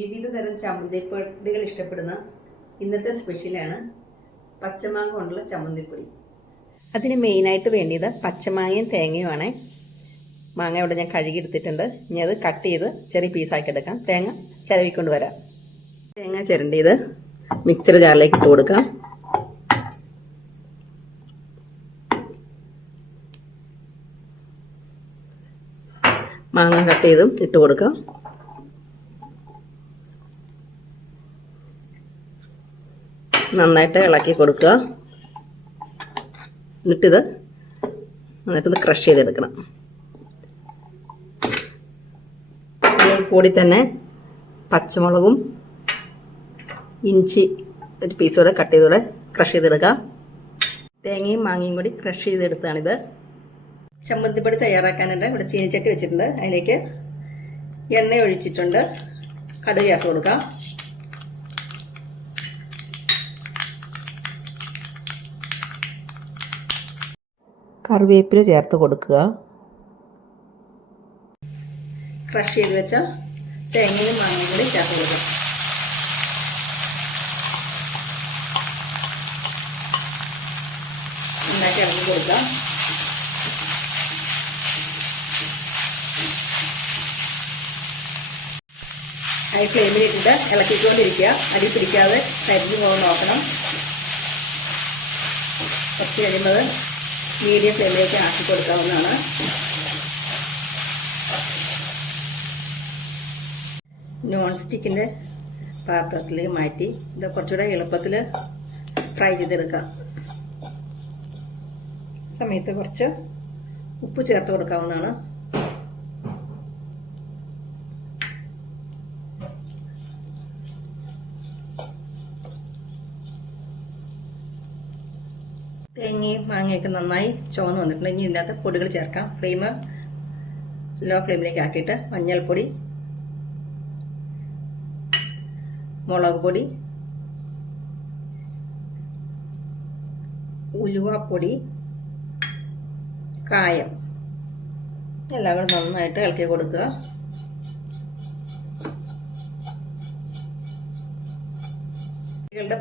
വിവിധ തരം ചമ്മന്തിപ്പൊടികൾ ഇഷ്ടപ്പെടുന്ന ഇന്നത്തെ സ്പെഷ്യലാണ് പച്ചമാങ്ങ കൊണ്ടുള്ള ചമ്മന്തിപ്പൊടി. അതിന് മെയിനായിട്ട് വേണ്ടിയത് പച്ചമാങ്ങയും തേങ്ങയുമാണ്. മാങ്ങ ഇവിടെ ഞാൻ കഴുകിയെടുത്തിട്ടുണ്ട്. ഇനി അത് കട്ട് ചെയ്ത് ചെറിയ പീസാക്കി എടുക്കാം. തേങ്ങ ചിരവിക്കൊണ്ട് വരാം. തേങ്ങ ചിരണ്ടിയത് മിക്സർ ജാറിലേക്ക് ഇട്ട് കൊടുക്കാം. മാങ്ങ കട്ട് ചെയ്തും ഇട്ട് കൊടുക്കാം. നന്നായിട്ട് ഇളക്കി കൊടുക്കുക. എന്നിട്ടിത് ക്രഷ് ചെയ്തെടുക്കണം. കൂടി തന്നെ പച്ചമുളകും ഇഞ്ചി ഒരു പീസോടെ കട്ട് ചെയ്തോടെ ക്രഷ് ചെയ്തെടുക്കുക. തേങ്ങയും മാങ്ങയും കൂടി ക്രഷ് ചെയ്തെടുത്താണിത്. ചമ്മന്തിപ്പൊടി തയ്യാറാക്കാനായിട്ട് ഇവിടെ ചീനിച്ചട്ടി വെച്ചിട്ടുണ്ട്. അതിലേക്ക് എണ്ണ ഒഴിച്ചിട്ടുണ്ട്. കടുക് ചേർത്ത് കൊടുക്കാം. കറിവേപ്പില ചേർത്ത് കൊടുക്കുക. ക്രഷ് ചെയ്ത് വെച്ച തേങ്ങയും മാങ്ങയും കൂടി ചേർത്ത് കൊടുക്കുക. ഉണ്ടാക്കി ഇറങ്ങി കൊടുക്കാം. ഹൈ ഫ്ലെയിമിലിട്ടിട്ട് ഇളക്കിക്കൊണ്ടിരിക്കുക. അടി പിടിക്കാതെ കരിഞ്ഞു പോകാൻ നോക്കണം. കുറച്ച് കഴിയുമ്പോൾ മീഡിയം ഫ്ലെയിമിലേക്ക് ആക്കി കൊടുക്കാവുന്നതാണ്. നോൺ സ്റ്റിക്കിൻ്റെ പാത്രത്തിലേക്ക് മാറ്റി ഇത് കുറച്ചുകൂടെ എളുപ്പത്തിൽ ഫ്രൈ ചെയ്തെടുക്കാം. സമയത്ത് കുറച്ച് ഉപ്പ് ചേർത്ത് കൊടുക്കാവുന്നതാണ്. തേങ്ങയും മാങ്ങയൊക്കെ നന്നായി ചുവന്ന് വന്നിട്ടുണ്ട്. ഇനി ഇതിനകത്ത് പൊടികൾ ചേർക്കാം. ഫ്ലെയിം ലോ ഫ്ലെയിമിലേക്ക് ആക്കിയിട്ട് മഞ്ഞൾപ്പൊടി, മുളക് പൊടി, ഉലുവാപ്പൊടി, കായം എല്ലാം കൂടെ നന്നായിട്ട് ഇളക്കി കൊടുക്കുക.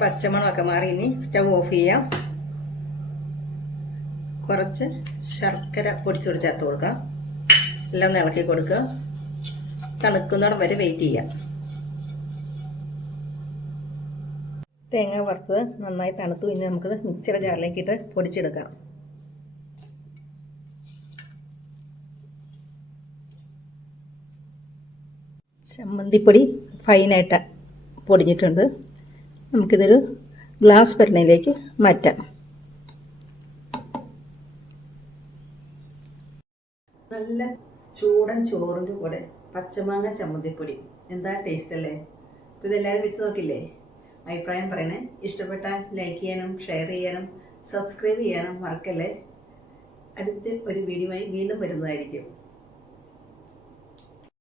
പച്ചമണമൊക്കെ മാറി ഇനി സ്റ്റവ് ഓഫ് ചെയ്യാം. കുറച്ച് ശർക്കര പൊടിച്ചുകൂടി ചേർത്ത് കൊടുക്കുക. എല്ലാം ഒന്ന് ഇളക്കി കൊടുക്കുക. തണുക്കുന്നിടം വരെ വെയിറ്റ് ചെയ്യാം. തേങ്ങ വറുത്തത് നന്നായി തണുത്തു. ഇനി നമുക്കത് മിക്സിയുടെ ജാറിലേക്ക് ഇട്ട് പൊടിച്ചെടുക്കാം. ചമ്മന്തിപ്പൊടി ഫൈനായിട്ട് പൊടിഞ്ഞിട്ടുണ്ട്. നമുക്കിതൊരു ഗ്ലാസ് ഭരണയിലേക്ക് മാറ്റാം. നല്ല ചൂടൻ ചോറിൻ്റെ കൂടെ പച്ചമാങ്ങ ചമ്മന്തിപ്പൊടി എന്താ ടേസ്റ്റ് അല്ലേ? അപ്പോൾ ഇതെല്ലാവരും വെച്ച് നോക്കില്ലേ? അഭിപ്രായം പറയണേ. ഇഷ്ടപ്പെട്ടാൽ ലൈക്ക് ചെയ്യാനും ഷെയർ ചെയ്യാനും സബ്സ്ക്രൈബ് ചെയ്യാനും മറക്കല്ലേ. അടുത്ത ഒരു വീഡിയോയുമായി വീണ്ടും വരുന്നതായിരിക്കും.